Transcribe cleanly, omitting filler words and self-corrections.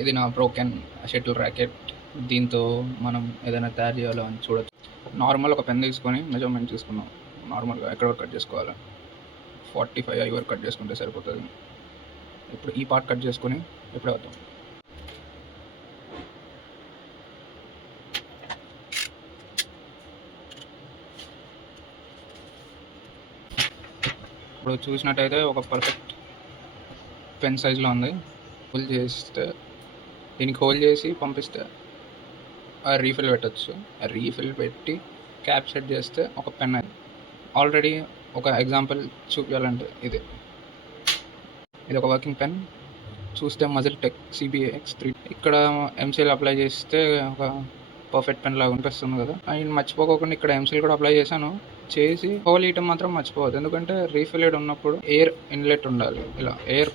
ఇది నా broken shuttle racket. దీంతో మనం ఏదైనా తయారు చేయాలో అని చూడొచ్చు. నార్మల్ ఒక పెన్ తీసుకొని మెజర్మెంట్ తీసుకున్నాం. నార్మల్గా ఎక్కడ వరకు కట్ చేసుకోవాలి, 45 ఐ వరకు కట్ చేసుకుంటే సరిపోతుంది. ఇప్పుడు ఈ పార్ట్ కట్ చేసుకొని ఎప్పుడే వద్దాం. ఇప్పుడు చూసినట్టయితే ఒక పర్ఫెక్ట్ పెన్ సైజ్లో ఉంది. హోల్ చేస్తే దీనికి హోల్ చేసి పంపిస్తే ఆ రీఫిల్ పెట్టచ్చు. ఆ రీఫిల్ పెట్టి క్యాప్ సెట్ చేస్తే ఒక పెన్ అయింది. ఆల్రెడీ ఒక ఎగ్జాంపుల్ చూపించాలంటే ఇది ఒక వర్కింగ్ పెన్. చూస్తే మజిల్ టెక్ CBX3. ఇక్కడ ఎంసీల్ అప్లై చేస్తే ఒక పర్ఫెక్ట్ పెన్ లాగా అనిపిస్తుంది కదా. అండ్ మర్చిపోకుండా ఇక్కడ ఎంసీల్ కూడా అప్లై చేసి హోల్ ఇయటం మాత్రం మర్చిపోవద్దు. ఎందుకంటే రీఫిల్డ్ ఉన్నప్పుడు ఎయిర్ ఇన్లెట్ ఉండాలి. ఇలా ఎయిర్